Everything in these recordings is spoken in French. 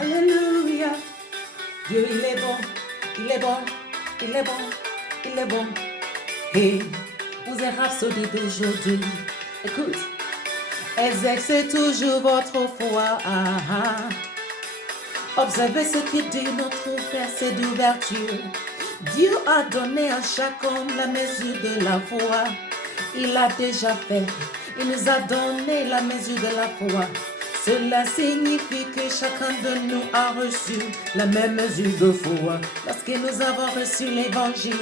Alléluia. Dieu, il est bon, il est bon, il est bon, il est bon. Et vous êtes rhapsodie d'aujourd'hui. Écoute, exercez toujours votre foi. Observez ce qui dit notre verset d'ouverture. Dieu a donné à chacun la mesure de la foi. Il l'a déjà fait. Il nous a donné la mesure de la foi. Cela signifie que chacun de nous a reçu la même mesure de foi lorsque nous avons reçu l'évangile.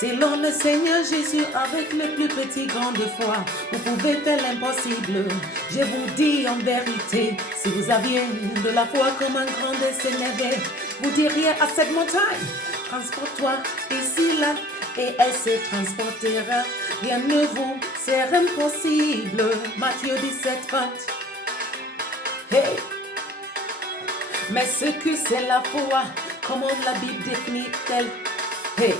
Selon le Seigneur Jésus, avec le plus petit grain de foi, vous pouvez faire l'impossible. Je vous dis en vérité, si vous aviez de la foi comme un grand de Seigneur, vous diriez à cette montagne, transporte-toi ici, là, et elle se transportera. Rien ne vous sert impossible. Matthieu 17, 20. Hey! Mais ce que c'est la foi, comment la Bible définit-elle? Hey!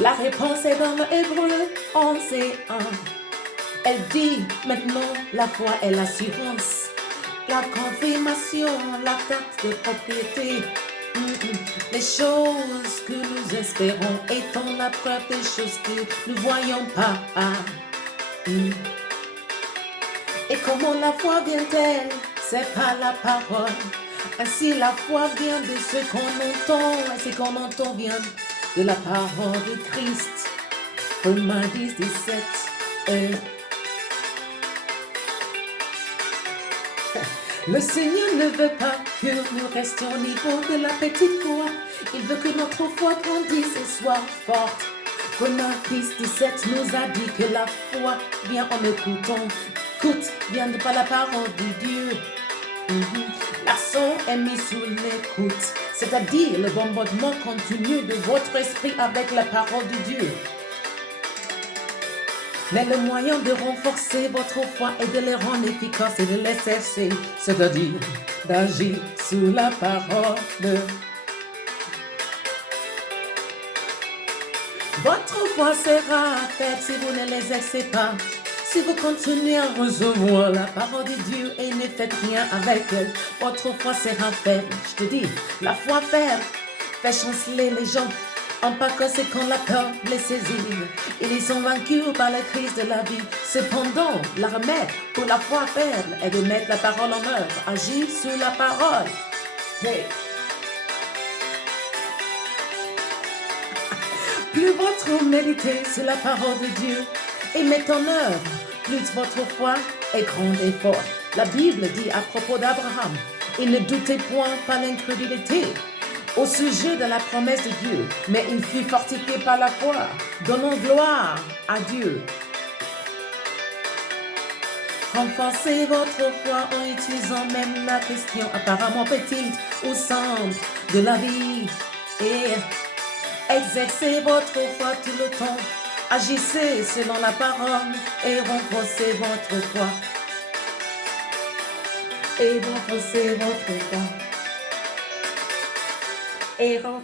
La réponse est dans le Hébreu 11 et 1. Elle dit maintenant la foi est l'assurance, la confirmation, la carte de propriété. Les choses que nous espérons étant la preuve des choses que nous ne voyons pas. Et comment la foi vient-elle? C'est par la parole. Ainsi la foi vient de ce qu'on entend, et ce qu'on entend vient de la parole de Christ. Romains 10, 17. Le Seigneur ne veut pas que nous restions au niveau de la petite foi. Il veut que notre foi grandisse et soit forte. Romains 10, 17 nous a dit que la foi vient en écoutant. Écoute vient de par la parole de Dieu. L'accent est mis sur l'écoute, c'est-à-dire le bombardement continu de votre esprit avec la parole de Dieu. Mais le moyen de renforcer votre foi est de les rendre efficaces et de les cesser, c'est-à-dire d'agir sous la parole. Votre foi sera faite si vous ne les exercez pas. Si vous continuez à recevoir la parole de Dieu et ne faites rien avec elle, votre foi sera faible. Je te dis, la foi faible fait chanceler les gens. En pas conséquent, la peur les saisit. Ils sont vaincus par la crise de la vie. Cependant, le remède pour la foi faible est de mettre la parole en œuvre, agir sur la parole. Hey. Plus votre méditer sur la parole de Dieu et met en œuvre, plus votre foi est grande et forte. La Bible dit à propos d'Abraham, il ne doutait point par l'incrédulité au sujet de la promesse de Dieu, mais il fut fortifié par la foi, donnant gloire à Dieu. Renforcez votre foi en utilisant même la question apparemment petite ou simple de la vie et exercez votre foi tout le temps. Agissez selon la parole et renforcez votre foi. Et renforcez votre foi. Et renforcez